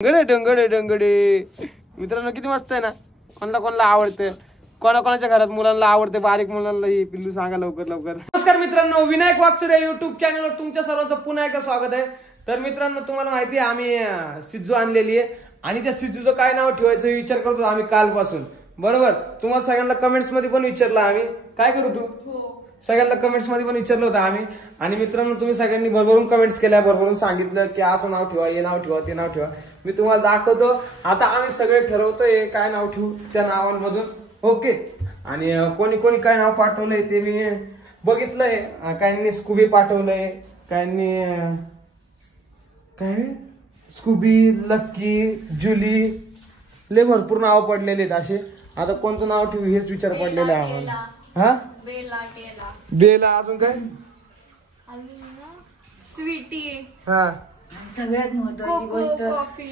डंगडे डंगडे डंगडे मित्रांनो किती मस्त आहे ना. कोणाला आवडते, कोणाच्या घरात मुलांना आवडते, बारीक मुलांना पिल्लू सांगा लवकर लवकर. नमस्कार मित्रांनो, विनायक वाकचरे युट्यूब चॅनलवर तुमच्या सर्वांचं पुन्हा एकदा स्वागत आहे. तर मित्रांनो तुम्हाला माहिती आहे आम्ही सिज्जू आणलेली आहे आणि त्या सिज्जूचं काय नाव ठेवायचं विचार करतो आम्ही कालपासून. बरोबर, तुम्हाला सगळ्यांना कमेंट्स मध्ये पण विचारलं आम्ही काय करू तू, सगळ्यांना कमेंट्स मध्ये पण विचारलं होतं आम्ही. आणि मित्रांनो तुम्ही सगळ्यांनी भरभरून कमेंट्स केल्या, भरभरून सांगितलं की असं नाव ठेवा, हे नाव ठेवा, ते नाव ठेवा. मी तुम्हाला दाखवतो. आता आम्ही सगळे ठरवतोय काय नाव ठेवू त्या नावांमधून. ओके, आणि कोणी कोणी काय नाव पाठवलंय ते मी बघितलंय. काहींनी स्कूबी पाठवलंय, काहींनी काय स्कूबी, लक्की, जुली, लय भरपूर नाव पडलेले आहेत असे. आता कोणतं नाव ठेवू हेच विचार पडलेला आहे आम्हाला. हा, बेला, अजून काय, स्वीटी. हा, सगळ्यात महत्वाची गोष्ट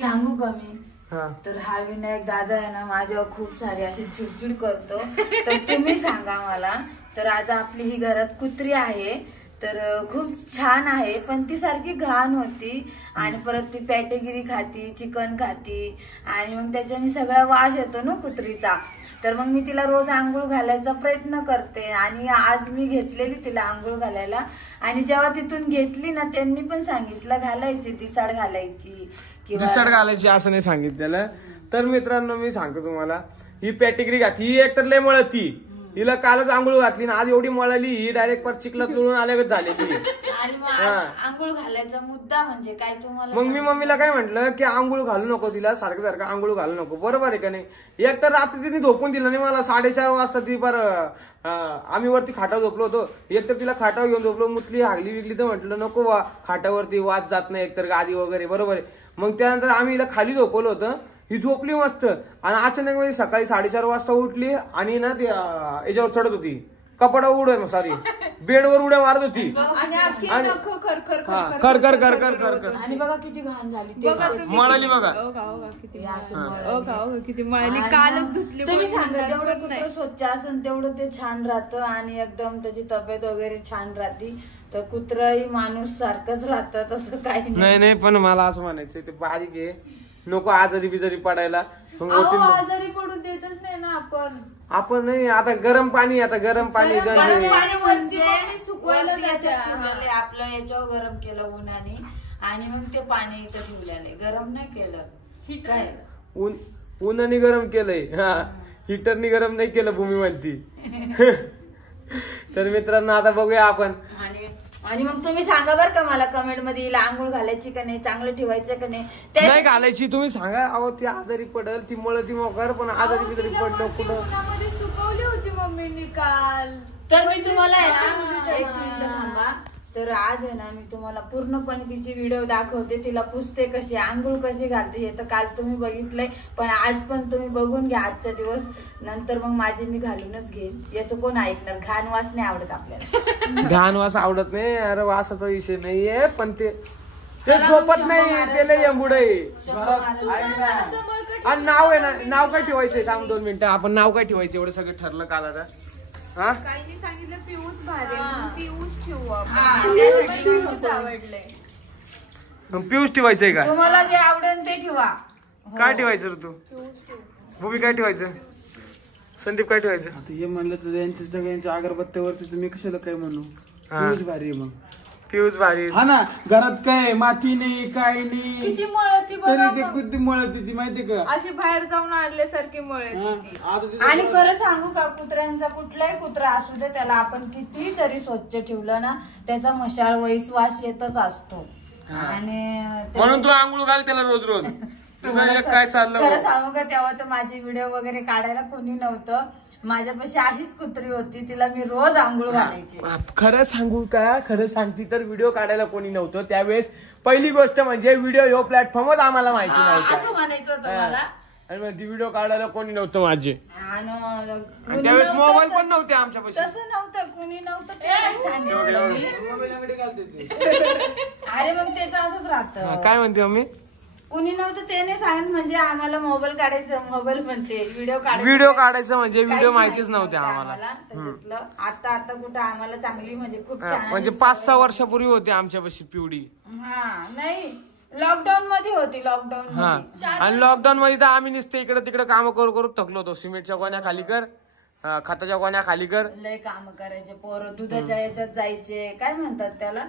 सांगू का मी, हा, तर हा विनायक दादा आहे ना माझ्यावर खूप सारी अशी चिडचिड करतो. तर तुम्ही सांगा मला. तर आज आपली ही घरात कुत्री आहे, तर खूप छान आहे, पण ती सारखी घाण होती आणि परत ती पॅटेगिरी खाती, चिकन खाती आणि मग त्याच्याने सगळा वास येतो ना कुत्रीचा. तर मग मी तिला रोज आंघोळ घालायचा प्रयत्न करते आणि आज मी घेतलेली तिला आंघोळ घालायला. आणि जेव्हा तिथून घेतली ना त्यांनी पण सांगितलं घालायची, दिसाड घालायची किंवा दिसाड घालायची असं नाही सांगितलेलं. तर मित्रांनो मी सांगतो तुम्हाला, ही पॅटेगिरी घातली, ही एक तर लय मळती, हिला कालच आंघोळ घातली ना आज एवढी मळाली ही डायरेक्ट पर चिखलात लुळून आल्यागत झालेली. आणि मग आंघोळ घालायचा मुद्दा म्हणजे काय तुम्हाला. मग मी मम्मीला काय म्हंटल की आंघोळ घालू नको तिला, सारखं सारखं आंघोळ घालू नको. बरोबर आहे का नाही. एक तर रात्री तिने झोपून दिलं नाही मला. 4:30 वाजता ती पर आम्ही वरती खाटावर झोपलो होतो. एक तर तिला खाटावर घेऊन झोपलो, मुतली हागली विकली तर म्हटलं नको वा खाटावरती वास जात नाही एकतर गादी वगैरे. बरोबर आहे. मग त्यानंतर आम्ही हिला खाली झोपवलं होतं, ही झोपली मस्त आणि अचानक म्हणजे सकाळी 4:30 वाजता उठली आणि ना ती याच्यावर चढत होती, कपडा उड्या सॉरी बेडवर उड्या मारत होती कर कर कर कर कर कर. आणि बघा किती घाण झाली, मळाली बघा किती मळाली, कालच धुतली. तुम्ही सांगा जेवढं कुत्र स्वच्छ असेल तेवढं ते छान राहतं आणि एकदम त्याची तब्येत वगैरे छान राहते. तर कुत्रही माणूस सारखंच राहतं, तसं काही नाही. पण मला असं म्हणायचं ते बारीक आहे, नको आजारी बिजारी पडायला. आजारी पडू देतच नाही ना आपण नाही. आता गरम पाणी आपलं याच्यावर गरम केलं उन्हाने आणि मग ते पाणी इथं ठेवलेलं, गरम नाही केलं. काय उन्हाने गरम केलंय, हा हिटरनी गरम नाही केलं भूमी म्हणती. तर मित्रांनो आता बघूया आपण. आणि मग तुम्ही सांगा बरं का मला कमेंट मध्ये, हिला आंघोळ घालायची का नाही, चांगलं ठेवायचं का नाही घालायची. तुम्ही सांगा. अहो ती आजारी पडल, ती मळती मोकार, पण आजारी बिजारी पडलं कुठं सुकवली होती मम्मीने काल. तर मी तुम्हाला आहे ना एक मिनिट थांबा. तर आज आहे ना मी तुम्हाला पूर्णपणे तिची व्हिडिओ दाखवते, तिला पुसते कशी, आंघोळ कशी घालते. हे तर काल तुम्ही बघितलंय, पण आज पण तुम्ही बघून घ्या आजचा दिवस. नंतर मग माझी मी घालूनच घेईन. याचं कोण ऐकणार. घाण वास नाही आवडत आपल्याला. घाण वास आवडत नाही. अरे वासाचा विषय नाहीये, पण ते झोपत नाही त्याला एवढं. आणि नाव आहे ना, नाव काय ठेवायचंय. थांब 2 मिनिटं. आपण नाव काय ठेवायचं एवढं सगळं ठरलं काल. आता काही सांगितलं पियूष भारी, पियूष ठेवू आपण. पियूष आवडलंय. पियूष ठेवायचंय का. तुम्हाला जे आवडेल ते ठेवा. काय ठेवायचं रे तू, भूमी काय ठेवायचं, संदीप काय ठेवायचं. आता हे म्हणलं तर यांच्या सगळ्यांच्या अगरबत्त्यावरती तुम्ही कशाला काय म्हणू. पियूष भारी मग, पियूष भारी. हा ना. घरात काय माती नाही काय नाही, किती मळती तरी बघा ते किती मळत ती माहितीये का. अशी बाहेर जाऊन आणल्यासारखी मळती. आणि खरं सांगू का, कुत्र्यांचा कुठलाही कुत्रा असू दे त्याला आपण किती तरी स्वच्छ ठेवलं ना त्याचा मशाळ वैश्वास येतच असतो. आणि म्हणून तू आंघोळ घाल त्याला रोज रोज. काय चाललं खरं सांगू का, तेव्हा तर माझी व्हिडिओ वगैरे काढायला कोणी नव्हतं. माझ्यापाशी अशीच कुत्री होती, तिला मी रोज आंघोळ घालायची. खरं सांगू का, खरं सांगती तर व्हिडिओ काढायला कोणी नव्हतं त्यावेळेस. पहिली गोष्ट म्हणजे व्हिडिओ ह्यो प्लॅटफॉर्मच आम्हाला माहिती नव्हता, असं म्हणायचं होतं मला. आणि मग ती व्हिडिओ काढायला कोणी नव्हतं माझे. आणि त्यावेळेस मोबाईल पण नव्हते आमच्यापाशी. तसं नव्हतं, कुणी नव्हतं. अरे मग त्याचं असंच राहतं. काय म्हणते मम्मी. कुणी नव्हतं त्याने सांगितलं म्हणजे आम्हाला मोबाईल काढायचं, मोबाईल म्हणते व्हिडिओ काढायचं म्हणजे व्हिडिओ माहितीच नव्हते आम्हाला. आता आता कुठं आम्हाला चांगली म्हणजे खूप छान म्हणजे 5-6 वर्षापूर्वी होते आमच्यापाशी पिवडी. हा नाही लॉकडाऊन मध्ये होती, लॉकडाऊन हा मध्ये. आणि लॉकडाऊन मध्ये तर आम्ही नुसते इकडे तिकडे काम करू करू थकलो होतो. सिमेंटच्या गोण्या खाली कर, खताच्या गोण्या खाली कर. लय काम करायचे पोरं. दुधाच्या याच्यात जायचे, काय म्हणतात त्याला,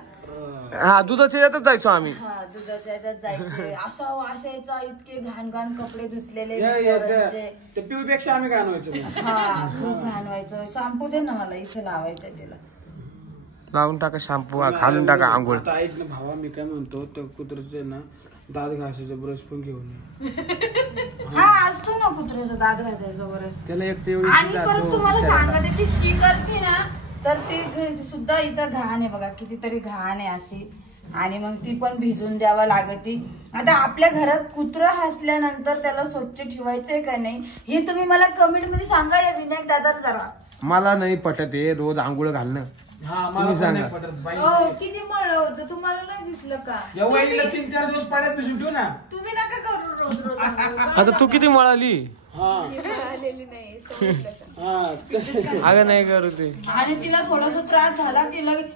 हा दुधाच्या यातच जायचो आम्ही. हा दुधाच्या याच्यात जायचे. असा वास यायचा, इतके घाण घाण कपडे धुतलेले त्या पोरांचे. पिऊपेक्षा आम्ही काय व्हायचं. हा खूप घाण व्हायचं. शॅम्पू दे ना मला, इथे लावायचं तिला. लावून टाका शॅम्पू, घालून टाका आंघोळ. आता ऐक ना भावा, मी काय म्हणतो, त्या कुत्र्याचं ना दात घासायचा ब्रश पण घेऊन ये. हा असतो ना कुत्र्याचा दात घासायचा बरं. त्याला एक तेवढी आणि परत तुम्हाला सांगते, ती शी करते ना, तर ती सुद्धा इथं घाण आहे बघा, कितीतरी घाण आहे अशी. आणि मग ती पण भिजून द्यावं लागते. आता आपल्या घरात कुत्रं हसल्यानंतर त्याला स्वच्छ ठेवायचंय का नाही, हे तुम्ही मला कमेंट मध्ये सांगा या विनायक दादाला जरा. मला नाही पटत हे रोज आंघोळ घालणं. हा मला पण नाही पटत बाई. हो किती मळ होतं, तुम्हाला नाही दिसलं का? या वहिनीला 3-4 दिवस पाण्यात भिजून ठेव ना. तुम्ही नका करू रोज रोज आंघोळ. आता तू किती मळाली? हा आलेली नाही समजलं. हा अगं नाही करू ते. आणि तिला थोडासा त्रास झाला की लगेच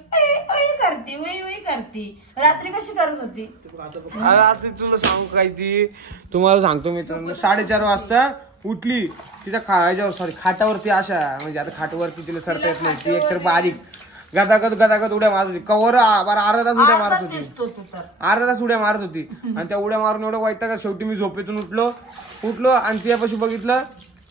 करते, वही करते. रात्री कशी करत होती? अरे आता तुला सांगू काय, ती तुम्हाला सांगतो मित्रांनो, 4:30 वाजता उठली. तिच्या खाटावरती अशा, म्हणजे आता खाटावरती तिला सरता येत नाही. ती एकतर बारीक गदागद उड्या मारत होती. कवर अर्धा तास उड्या मारत होती. दिसतो तू तर. अर्धा तास उड्या मारत होती. आणि त्या उड्या मारून एवढं वाईट का, शेवटी मी झोपेतून उठलो आणि तिच्यापाशी बघितलं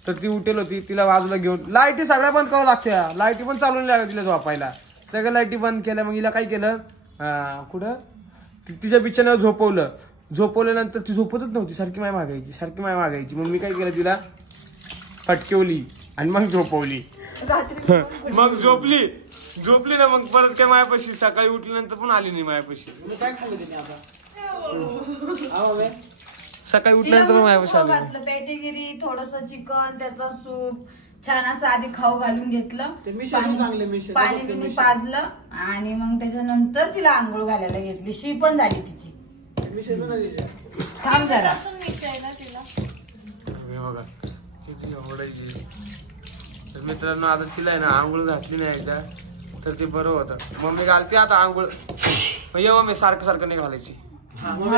तर ती उठेल होती. तिला बाजूला घेऊन, लाईटी सगळ्या बंद करावं लागत्या. लाईटी पण चालून लागल्या तिला झोपायला. सगळ्या लाईटी बंद केल्या. मग हिला काय केलं, कुठं तिच्या बिछाण्यावर झोपवल्यानंतर ती झोपतच नव्हती, सारखी माय मागायची. मग मी काय केलं, तिला फटकवली आणि मग झोपवली. मग झोपली ना, मग परत काय मायापाशी सकाळी उठल्यानंतर पण आली नाही मायापाशी. काय खाल्लं तिने आता. सकाळी उठल्यानंतर पण मायापाशी आली नाही. घातलं पेटीगिरी, थोडस चिकन, त्याचा सूप छान असं आधी खाऊ घालून घेतलं. ते मिश्रण चांगले मिश्रण. पाणी बिणी पाजलं आणि मग त्याच्यानंतर तिला आंघोळ घालायला घेतली. शी पण झाली तिची. मिश्रण नाही द्यायचं. थांब जरा. असून निघाय ना तिला. हे बघा किती आवडायची. तर मित्रांनो, आता तिला आहे ना आंघोळ घातली नाही एकदा तर ते बरं होतं. मम्मी घालते आता आंघोळ. म्हणजे मम्मी सारखं नाही घालायची.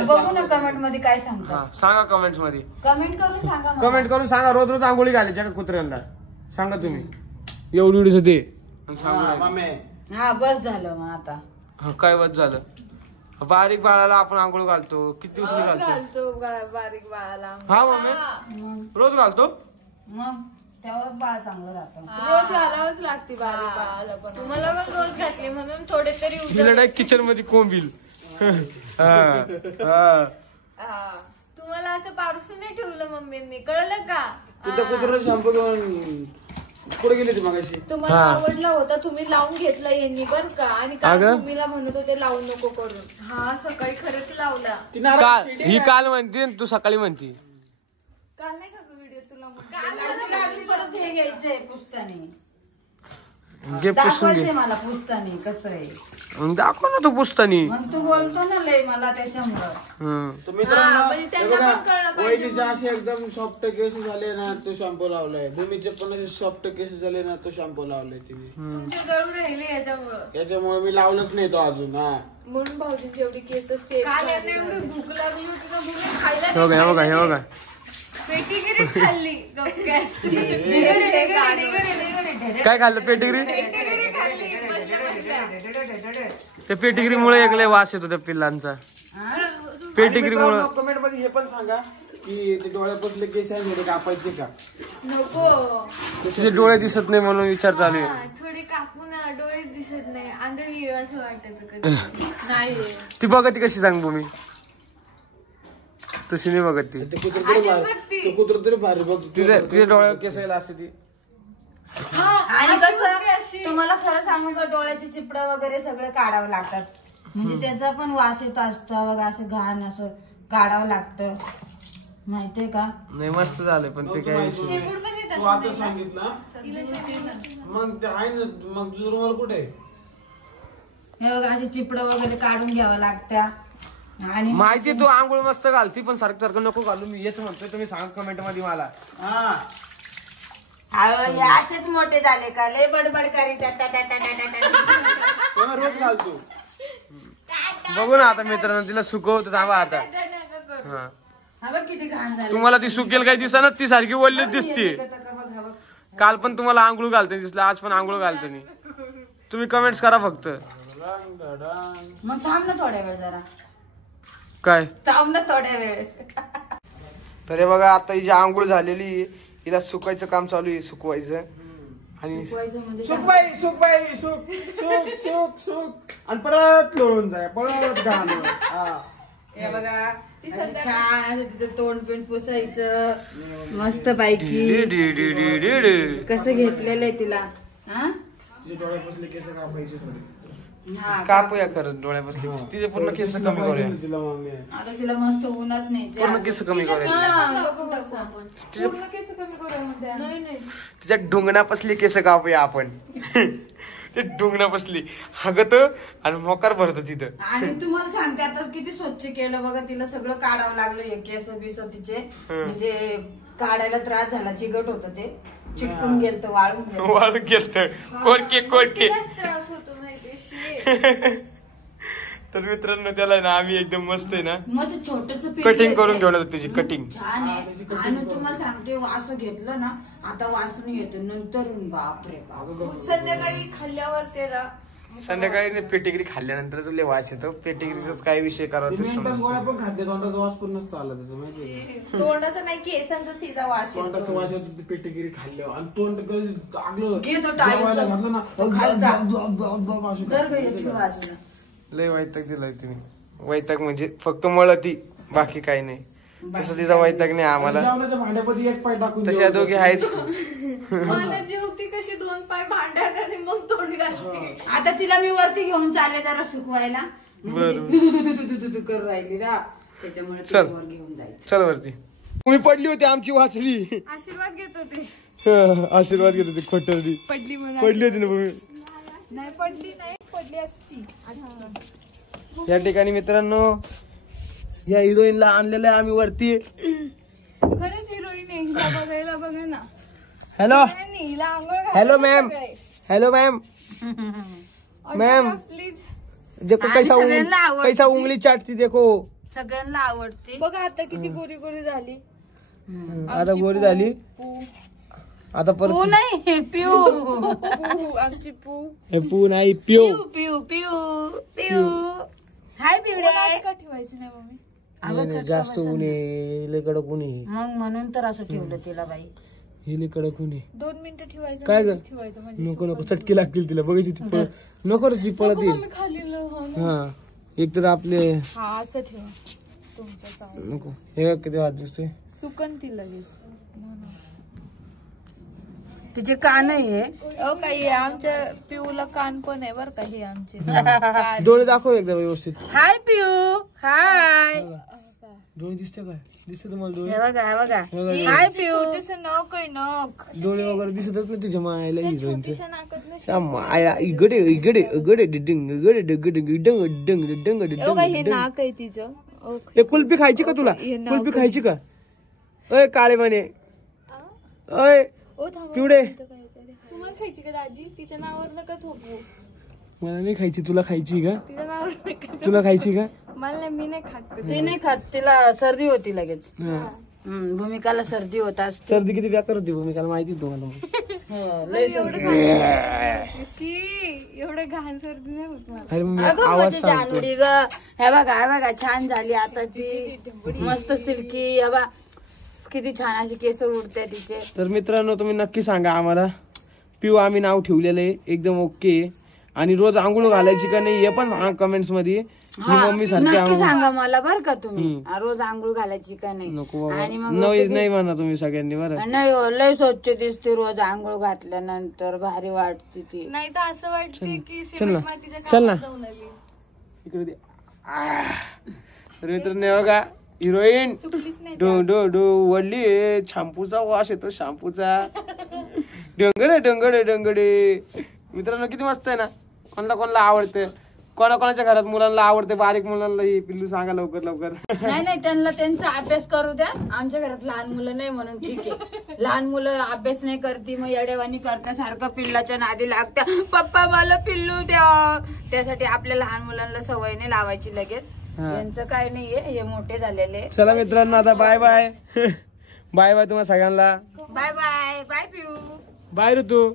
बघू ना कमेंट मध्ये काय सांगता. हा सांगा कमेंट्स मध्ये. कमेंट करून सांगा मला. कमेंट करून सांगा, रोज आंघोळी घालायच्या का कुत्र्यांना, सांगा तुम्ही. एवढी ते हा, मामे. हा बस झालं मग आता. काय वच झालं. बारीक बाळाला आपण आंघोळ घालतो, किती दिवसांनी घालतो. घालतो बारीक बाळाला. हा मम्मी रोज घालतो. मग तेव्हा बाळ चांगलं राहतं. रोज घालावंच लागते बारीक बाळाला पण. तुम्हाला पण रोज घातले म्हणून थोडे तरी तिला किचन मध्ये कोंबील. तुम्हाला असं पारुसून नाही ठेवलं मम्मींनी, कळलं का? तिथं कुत्र्याला शॅम्पू घेऊन कुठे गेली ती मगाशी. तुम्हाला आवडला होता, तुम्ही लावून घेतला यांनी बर का. आणि काल मम्मीला म्हणत होते लावू नको करून. हा सकाळी खरंच लावला. ही काल म्हणते तू सकाळी म्हणती. काल नाही का व्हिडिओ तुला परत हे घ्यायचंय पुस्तानी. घे पुसून घे. दाखवायचंय मला पुस्तानी कसं आहे. दाखव ना तू पुसतानी. मग तू बोलतो ना लय मला त्याच्यामुळं. तर मित्रांनो, म्हणजे त्यांना पण कळलं पाहिजे. वहिनीचे असे एकदम सॉफ्ट केस झाले ना, तो शॅम्पू लावलाय. भूमीचे पण असे सॉफ्ट केस झाले ना, तो शॅम्पू लावलाय तिने. तुमचे गळून राहिले याच्यामुळं. याच्यामुळे मी लावलंच नाही तो अजून. हा म्हणून भाऊजींची एवढी केस काल यांना एवढी भूक लागली होती ना, भूक खायला हे बघा हे बघा पेटीगिरी खाल्ली गप्प्यास. काय खाल्लं, पेटिग्री. त्या पेटिग्रीमुळे एक लय वास येतो त्या पिल्लांचा. पेटिग्रीमुळे. कमेंट मध्ये हे पण सांगा की ते डोळ्यापासले केस आहे थोडे कापायचे का. नको तिचे डोळे दिसत नाही म्हणून विचार चालू आहे. थोडे कापून डोळे दिसत नाही, आंधळी असं वाटत कधी. नाही ती बघत कशी सांग भूमी, तशी नाही बघत ती. ते कुत्र तरी भारी बघ. तिचे डोळ्यावर केस असते ती. आणि कसं तुम्हाला खरं सांगू का, डोळ्याचे चिपडं वगैरे सगळे काढावं लागतात. म्हणजे त्याचा पण वास येत असतो बघा, असं घाण असं काढावं लागतं, माहितीये का. नाही मस्त झालं पण ते काय तू आता सांगितलं मग ते आहे ना. मग तुझं रुमाल कुठे आहे. हे बघा असे चिपडं वगैरे काढून घ्यावं लागत्या. आणि माहिती तू आंघोळ मस्त घालती पण सारखं नको घालू. मी येच म्हणतोय, तुम्ही सांगा कमेंट मध्ये मला. हा हे असेच मोठे झाले का, लय बडबड करीत. रोज घालतो. बघू ना आता मित्रांनो, तिला सुकवतो थांबा आता. हा हा बघ किती घाण झाली. तुम्हाला ती सुकेल काही दिसा ना, ती सारखी वल्लीच दिसते. काल पण तुम्हाला आंघोळ घालते दिसलं, आज पण आंघोळ घालते नाही. तुम्ही कमेंट्स करा फक्त. मग थांब ना थोड्या वेळ जरा. काय थांब ना थोड्या वेळ. तर हे बघा आता हिची आंघोळ झालेली आहे. हिला सुकायचं काम चालू आहे, सुकवायचं. आणि म्हणजे सुख बाई सुख बाई सुख सुख सुख सुख आणि परत लोळून जाय, परत घाण. हे बघा छान असं तिचं तोंड पिंड पुसायचं मस्त पैकी. कसं घेतलेलं आहे तिला. हा तिचे डोळे बसले केस कापायचे थोडे. हा कापूया खरं डोळ्या बसली. तिचे पूर्ण केस कमी करूया. तिला मम्मी आता तिला मस्त उन्हात नाही. पूर्ण केस कमी करूया. पूर्ण केस कमी करूया म्हणते. नाही तिच्या ढुंगणा पसली केस कापूया आपण. ते ढुंगणा पसली हगत आणि मोकार भरतो तिथं. आणि तुम्हाला सांगते आता किती स्वच्छ केलं बघा. तिला सगळं काढावं लागलं हे केस बिस तिचे. म्हणजे काढायला त्रास झाला, चिकट होत ते, चिटकून गेलत, वाळून गेलं. वाळून गेलत. कोरके कोरके. त्रास होतो माहिती. तर मित्रांनो त्याला ना आम्ही एकदम मस्त आहे ना मस्त छोटस कटिंग करून घेऊन येतो. त्याची कटिंग छान आहे. आणि तुम्हाला सांगते वास घेतलं ना, आता वास नाही येतो नंतर. बापरे बाप. संध्याकाळी खाल्ल्यावर त्याला संध्याकाळी पेटीगिरी खाल्ल्यानंतर तुला वास येतो. पेटीगिरीचा काय विषय करावा ते समजत गोळ्या पण खाते, तोंडाचा वास पण नसतो आला त्याचा, माहिती तोंडाचा नाही केसांचा तिचा वास येतो. तोंडाचा वास येतो ती पेटीगिरी खाल्ल्यावर. आणि तोंड लागलं घे तो टाइम घातलं ना दर बाजूला. लय वैताग दिलाय तिने. वैताग म्हणजे फक्त मळती, बाकी काही नाही. तसं तिचा वैताग नाही आम्हाला. जेवणाच्या भांड्यामध्ये एक पाय टाकून तशा दोघी आहेच. मला जेवती कशी 2 पाय भांड्यात आणि मग तोंड घालते. आता तिला मी वरती घेऊन चालले जरा सुकवायला. करू राहिली ना, त्याच्यामुळे चल. वर घेऊन जायचं. चल वरती. तुम्ही पडली होती आमची वाचली. आशीर्वाद घेत होते. आशीर्वाद घेत होती. खोटरली पडली म्हणा. पडली होती ना भूमी. नाही पडली असती. या ठिकाणी मित्रांनो या हिरोईनला आणलेलं आहे आम्ही वरती. खरंच हिरोईन आहे. हिला बघायला बघा ना. हॅलो नाही, हिला आंघोळ घालायला हेलो मैम. सगळे. Hello ma'am. मैम प्लीज देखो कैसा सगळ्यांना आवडते. कैसा उंगली चाटती देखो. सगळ्यांना आवडते. बघा आता किती गोरी गोरी झाली. आता गोरी झाली. पू आता पू परत नाही पिऊ. पू आमची पू. हे पू नाही पिऊ. पिऊ पिऊ पिऊ. हाय पिवडे. का ठेवायची नाही मम्मी. नाही, नाही, जास्त ऊन आहे. लय कडक ऊन आहे. मग म्हणून तर असं ठेवलं तिला बाई. हे लय कडक ऊन आहे. 2 मिनिटं ठेवायचं. काय ग? ठेवायचं म्हणजे नको नको चटकी लागतील तिला. बघायची ती पळ नको रे, ती पळत येईल. मम्मी खाली हा एक तर आपले हा असं ठेवा तुमच्या समोर. नको. हे बघ किती हात दिसतोय. सुकन ती लगेच. तिचे कान आहे. काही आमच्या पिऊला कान पण आहे बर का. हे आमचे डोळे दाखव एकदा व्यवस्थित. हाय पिऊ. हाय. डोळे दिसते काय? दिसते तुम्हाला डोळे? हे बघा हे बघा. हे बघा, हाय पिऊ. छोटेस नख आहे नख. डोळे वगैरे दिसतच नाही तुझ्या मायला हिरोईनचे. छोटीशा नाकात नशी. माया इगडे इगडे इगडे डिंग इगडे डिंग डंग डंग डंग बघा हे डंग. नाक आहे तिचं. हे कुल्फी खायची का तुला? हे नाव कुल्फी खायची का? अय काळे माने. अय ओ थांबा. पिवडे. तुम्हाला खायची का दाजी? तिच्या नावावर नका थोपू. मला नाही खायची. तुला खायची का? तिच्या नावावर नका. तुला खायची का? मला नाही, मी नाही खात. ती नाही खात. तिला सर्दी होती लगेच. हा. भूमिकाला सर्दी होत असते. सर्दी किती बेकार होती भूमिकाला माहिती तुम्हाला. लय सर्दी. एवढं घाण सर्दी नाही होत मला. अरे मी अगं आवाज माझी सांगतो. जानवडी ग. हे बघा छान झाली आता ती. मस्त सिल्की. हे बघ किती छान अशी केस उडते तिचे. तर मित्रांनो तुम्ही नक्की सांगा आम्हाला. पिऊ आम्ही नाव ठेवलेलं आहे एकदम ओके. आणि रोज आंघोळ घालायची का नाही हे पण कमेंट्स मध्ये. मम्मी सारखी नक्की आंघोळ सांगा मला बर का तुम्ही. रोज आंघोळ घालायची का नाही. नको आणि बाबा. मग नाही म्हणा तुम्ही सगळ्यांनी बरं. नाही हो, लय स्वच्छ दिसते रोज आंघोळ घातल्यानंतर. भारी वाटते ती. नाही तर असं वाटते की चल ना. सिमेंट मातीच्या चल ना. कामात जाऊन आली. इकडे दे. तर मित्रांनो बघा हिरोईन सुकलीच नाही. डो डो डो वडली. शॅम्पूचा वास येतो शॅम्पूचा. डंगडे डंगडे डंगडे. मित्रांनो किती मस्त आहे ना. कोणाला आवडतं. कोणाकोणाच्या घरात मुलांना आवडते, बारीक मुलांना ही पिल्लू सांगा लवकर लवकर. नाही त्यांना त्यांचा अभ्यास करू द्या. आमच्या घरात लहान मुलं नाही म्हणून ठीक आहे. लहान मुलं अभ्यास नाही करती मग येडेवानी करता, सारखं पिल्लाच्या नादी लागत्या, पप्पा मला पिल्लू द्या. त्यासाठी आपल्या लहान मुलांना सवय नाही लावायची लगेच. यांचं काय नाहीये, हे मोठे झालेले. चला मित्रांनो आता बाय बाय. बाय बाय तुम्हाला सगळ्यांना. Bye bye. Bye Piu. Bye ऋतू.